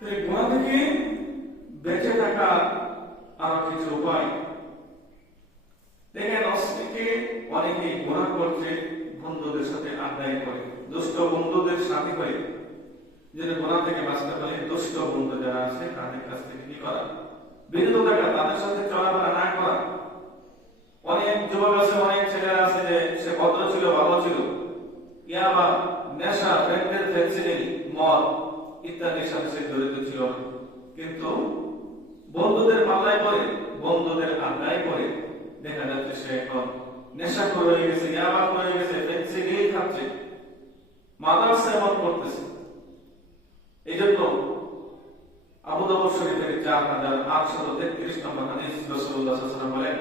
এই গুনাহ থেকে বেঁচে থাকা আরো কিছু উপায় দেখেন। অস্তিকে অনেকে গুনাহ করছে, বন্ধুদের সাথে আড্ডায় করে, দুষ্ট বন্ধুদের সাথে হয়ে যদি গুনাহ থেকে বাঁচতে পারে, দুষ্ট বন্ধু যারা আছে তাদের কাছ থেকে কি করা, বিরত থাকা, তাদের সাথে চলাফেরা না করা। অনেক যুবক আছে, অনেক ছেলেরা আছে যে সে ভদ্র ছিল, ভালো ছিল, ইয়াবা, নেশা, ফ্রেন্ডের ফেন্সিডিল, মদ ইত্যাদির সাথে সে জড়িত ছিল, কিন্তু বন্ধুদের পাল্লায় পড়ে, বন্ধুদের আড্ডায় পড়ে দেখা যাচ্ছে সে এখন নেশা করে হয়ে গেছে, ইয়াবা করে হয়ে গেছে, ফেন্সিডিল খাচ্ছে, মাদার সেবন করতেছে। এই জন্য আবু দাউদ শরীফের 4833 নম্বর হাদিস রাসূলুল্লাহ সাল্লাল্লাহু আলাইহি ওয়াসাল্লাম বলেন,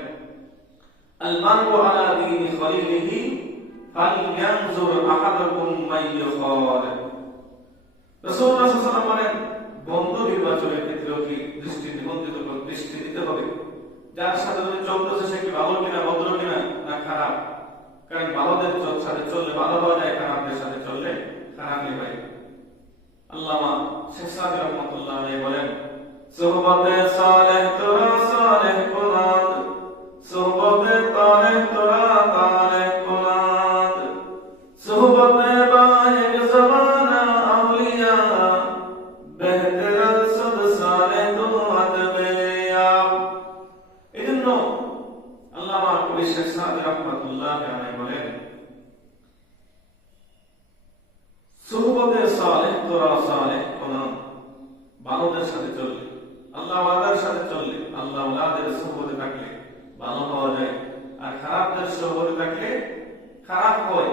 আল মারউ আলা দীনি খলিলিহি ফালইয়ানজুর আহাদুকুম মাইয়াখাল। রাসূলুল্লাহ সাল্লাল্লাহু আলাইহি ওয়াসাল্লাম বলেন, বন্ধু নির্বাচনের ক্ষেত্রে কি দৃষ্টি দিতে হবে, যার সাথে তুমি চলতেছে সে কি ভালো কিনা, ভদ্র কিনা না খারাপ। কারণ ভালোদের সাথে চললে ভালো হওয়া যায়, খারাপদের সাথে চললে খারাপই হয়। আল্লামা শেখ সাদি রাহমাতুল্লাহ আলাইহি বলেন, সুহবতে সালেহ তোরা সালেহ কুলাদ, সুহবতে তালেহ তোরা তালেহ কুলাদ, সুহবতে বায়েক জামানা আউলিয়া, বেহতর সুদ সালেহ তু আদবিয়া। এজন্য আল্লামা কবি শেখ সাদি রাহমাতুল্লাহ আলাইহি বলেন, সুহবতে সালেহ তোরা সালেহ কুলাদ, ভালোদের সাথে চললে, আল্লাহ ওয়ালাদের সাথে চললে, আল্লাহ ওয়ালাদের সুহবতে থাকলে ভালো হওয়া যায়, আর খারাপদের সুহবতে থাকলে খারাপ হয়।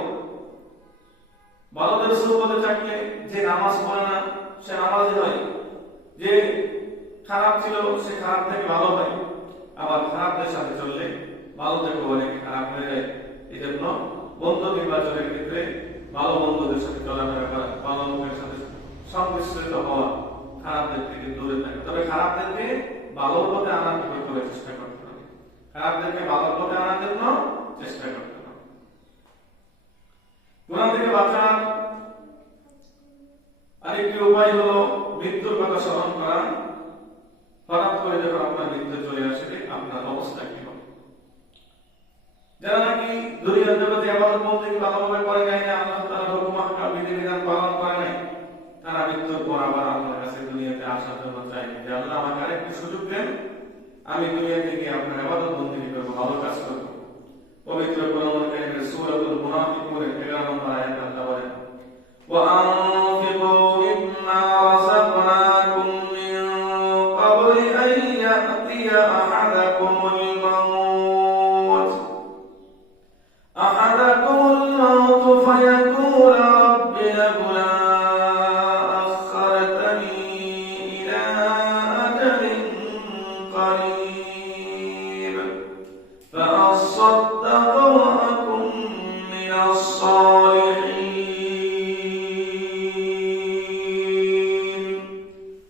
ভালোদের সুহবতে থাকলে যে নামাজ পড়ে না সে নামাজি হয়, যে খারাপ ছিল সে খারাপ থেকে ভালো হয়, আবার খারাপদের সাথে চললে ভালো থেকে অনেক খারাপ হয়ে যায়। এই জন্য বন্ধু নির্বাচনের ক্ষেত্রে ভালো বন্ধুদের সাথে চলাফেরা করা, ভালো লোকের সাথে সংমিশ্রিত হওয়া, খারাপদের থেকে দূরে থাকা। তবে খারাপদেরকে ভালোর পথে আনার করে চেষ্টা করতে হবে, খারাপদেরকে ভালোর পথে আনার জন্য চেষ্টা করতে হবে। গুনাহ থেকে বাঁচার আরেকটি উপায় হলো মৃত্যুর কথা স্মরণ করা। হঠাৎ করে যখন আপনার মৃত্যু চলে আসবে, আপনার অবস্থা কি হবে? যারা নাকি দুনিয়ার জগতে ইবাদত বন্দেগী ভালোভাবে করে যায় না, আল্লাহ তাআলার হুকুম আহকাম বিধিবিধান পালন করে নাই, তারা মৃত্যুর পর আবার আল্লাহর কাছে দুনিয়াতে আসার জন্য চায় যে আল্লাহ আমাকে আরেকটু সুযোগ দেন, আমি দুনিয়াতে গিয়ে আপনার ইবাদত বন্দেগী করব, ভালো কাজ করব। পবিত্র কোরআনুল কারীমের সূরাতুল মুনাফিকুনের 11 নম্বর আয়াতে আল্লাহ বলেন, ওয়া আনফিকু মিম্মা রাযাকনাকুম মিন ক্বাবলি আন ইয়াতিয়া আহাদাকুমুল মাউত ফায়াকুলা রাব্বি লাউলা আখখারতানি ইলা আজালিন করিব فأصدق وأكن من الصالحين।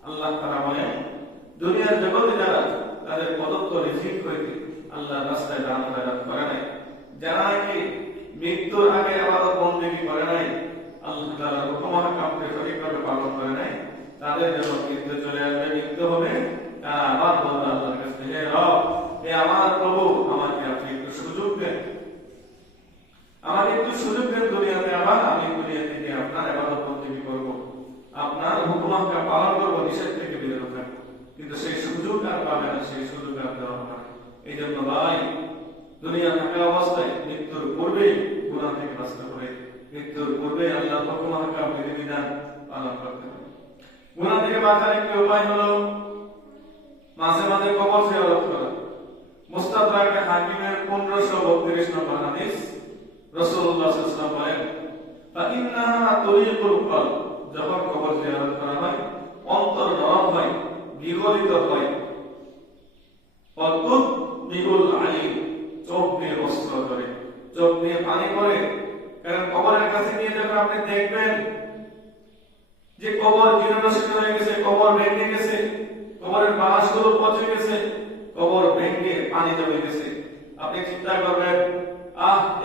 আল্লাহ তাআলা বলেন, দুনিয়ার জগতে যারা তাদের প্রদত্ত রিজিক হইতে আল্লাহর রাস্তায় দান খয়রাত করে নাই, যারা নাকি মৃত্যুর আগে ইবাদত বন্দেগী করে নাই, আল্লাহ তাআলার হুকুম আহকামকে সঠিকভাবে পালন করে নাই, তাদের যখন মৃত্যু চলে আসবে, মৃত্যু হবে, তারা আবার বলবে আল্লাহর কাছে, হে রব, হে আমার প্রভু, আমাকে আপনি একটু সুযোগ দেন, আমাকে একটু সুযোগ দেন দুনিয়াতে, আবার আমি দুনিয়া থেকে আপনার ইবাদত বন্দেগী করব, আপনার হুকুম আহকাম পালন করব, নিষেধ থেকে বিরত থাকব। কিন্তু সেই সুযোগ আর পাবে না, সেই সুযোগ আর দেওয়া হবে না। এই জন্য ভাই, দুনিয়া থাকা অবস্থায় মৃত্যুর পূর্বেই গুনাহ থেকে বাঁচতে হবে, মৃত্যুর পূর্বে আল্লাহর হুকুম আহকাম বিধিবিধান পালন করতে হবে। গুনাহ থেকে বাঁচার একটি উপায় হলো মাঝে মাঝে কবর জিয়ারত করা। মুস্তাদরাক হাকিমের 1532 নম্বর হাদিস, রাসূলুল্লাহ সাল্লাল্লাহু আলাইহি ওয়াসাল্লাম বলেন, ফাইন্নাহা তুরিকুল কলব, যখন কবর জিয়ারত করা হয় অন্তর নরম হয়, বিগলিত হয়, অদ্ভুত বিগুল আইন, চোখ দিয়ে অস্ত্র করে, চোখ দিয়ে পানি করে। কারণ কবরের কাছে গিয়ে যখন আপনি দেখবেন যে কবর জীর্ণশীর্ণ হয়ে গেছে, কবর ভেঙে গেছে, কবরের বাঁশগুলো পচে গেছে, কবর ভেঙে পানি জমে গেছে, আপনি চিন্তা করবেন,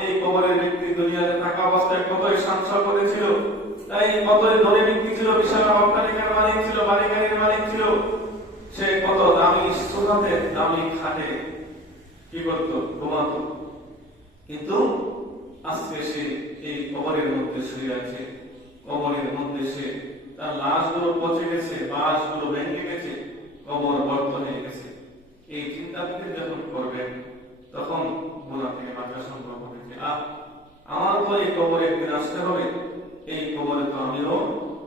এই কবরের ব্যক্তি দুনিয়াতে থাকা অবস্থায় কতই শান করেছিল, তাই কতই ধনী ব্যক্তি ছিল, বিশাল অট্টালিকার মালিক ছিল, বাড়ি গাড়ির মালিক ছিল, সে কত দামি সোফাতে দামি খাটে কি করতো, ঘুমাতো, কিন্তু আজকে সে এই কবরের মধ্যে শুয়ে আছে। কবরের মধ্যে সে তার লাশগুলো পচে গেছে, বাঁশগুলো ভেঙে গেছে, কবর বর্ত হয়ে গেছে। এই চিন্তা থেকে যখন করবেন তখন গুনাহ থেকে বাঁচা সম্ভব হবে যে আমার তো এই কবরে একদিন আসতে হবে, এই কবরে তো আমিও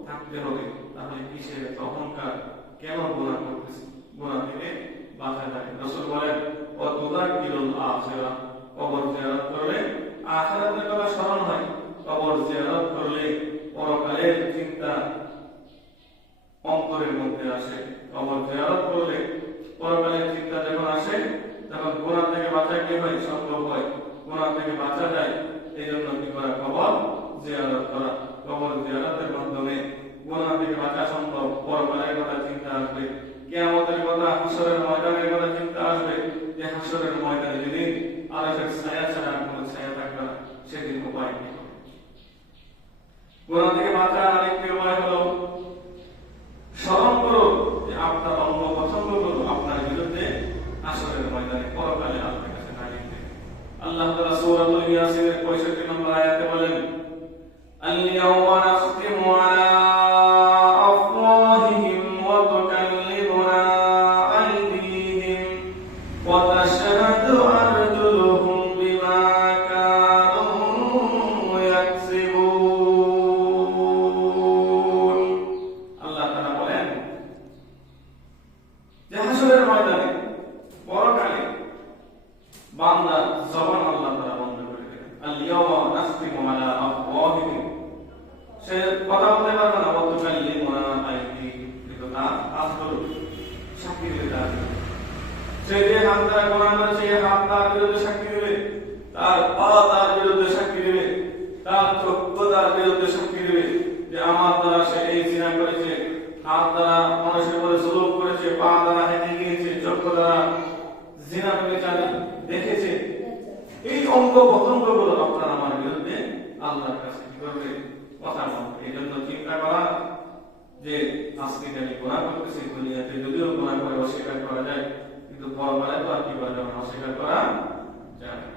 থাকতে হবে, তাহলে কিসের অহংকার, কেন গুনাহ করতেছি? গুনাহ থেকে বাঁচা যায়। রাসূল বলেন ও তুযাকিরুল আখিরাহ, কবর জিয়ারত করলে আখিরাতের কথা স্মরণ হয়। কবর জিয়ারত করলে পরকালের চিন্তা অন্তরের মধ্যে আসে। কবর জিয়ারত করলে পরকালের চিন্তা যখন আসে তখন গুনাহ থেকে বাঁচা কি হয়, সম্ভব হয়, গুনাহ থেকে বাঁচা যায়। এই জন্য কি করা, কবর জিয়ারত করা। কবর জিয়ারতের মাধ্যমে গুনাহ থেকে বাঁচা সম্ভব। পরকালের কথা চিন্তা আসবে, কিয়ামতের কথা, হাসরের ময়দানের কথা চিন্তা আসবে, যে হাসরের ময়দানে যেদিন আরশের ছায়া ছাড়া কোনো ছায়া থাকবে না, সেদিন উপায় কি হবে? গুনাহ থেকে বাঁচার আরেকটি উপায় হলো স্মরণ করো যে আপনার অঙ্গ পছন্দগুলো আপনার বিরুদ্ধে হাসরের ময়দানে পরকালে আল্লাহর কাছে দাঁড়িয়ে দেবে। আল্লাহ তাআলা সূরাতুল ইয়াসিনের 65 নম্বর আয়াতে বলেন আল-ইয়াওমা নাখতিমু আলা আফওয়াহিহিম ওয়া তুকাল্লিমুনা আইদিহিম ওয়া তাশহাদু আরজুলুহুম বিমা কানু ইয়াকসিবুন। আল্লাহ তাআলা বলেন যে হাসরের ময়দানে পরকালে বান্দা জবান আল্লাহ তাআলা বন্ধ করে দেবেন। আল-ইয়াওমা নাখতিমু আলা আফওয়াহিহিম, সে কথা বলতে পারবে না, ওয়া তুকাল্লিমুনা আইদিহিম, কিন্তু তার হাতগুলো সাক্ষী দিবে তার বিরুদ্ধে। সে যে হাত দ্বারা গুনাহ করেছে, সেই হাত তার বিরুদ্ধে সাক্ষী দিবে, তার পা তার বিরুদ্ধে সাক্ষী দিবে, তার চক্ষু তার বিরুদ্ধে সাক্ষী দিবে যে আমার দ্বারা সে এই জিনা করেছে, হাত দ্বারা মানুষের উপরে জুলুম করেছে, পা দ্বারা হেঁটে গিয়েছে, চক্ষু দ্বারা জিনা বেচারি দেখেছে। এই অঙ্গ প্রত্যঙ্গগুলো আপনার আমার বিরুদ্ধে আল্লাহর কাছে কি করবে, কথা বলবে। এই জন্য চিন্তা করা যে আজকে আমি গুনাহ করতেছি, দুনিয়াতে যদিও গুনাহ করে অস্বীকার করা যায়, কিন্তু পরকালে তো আর কি করা যাবে না, অস্বীকার করা যায় না।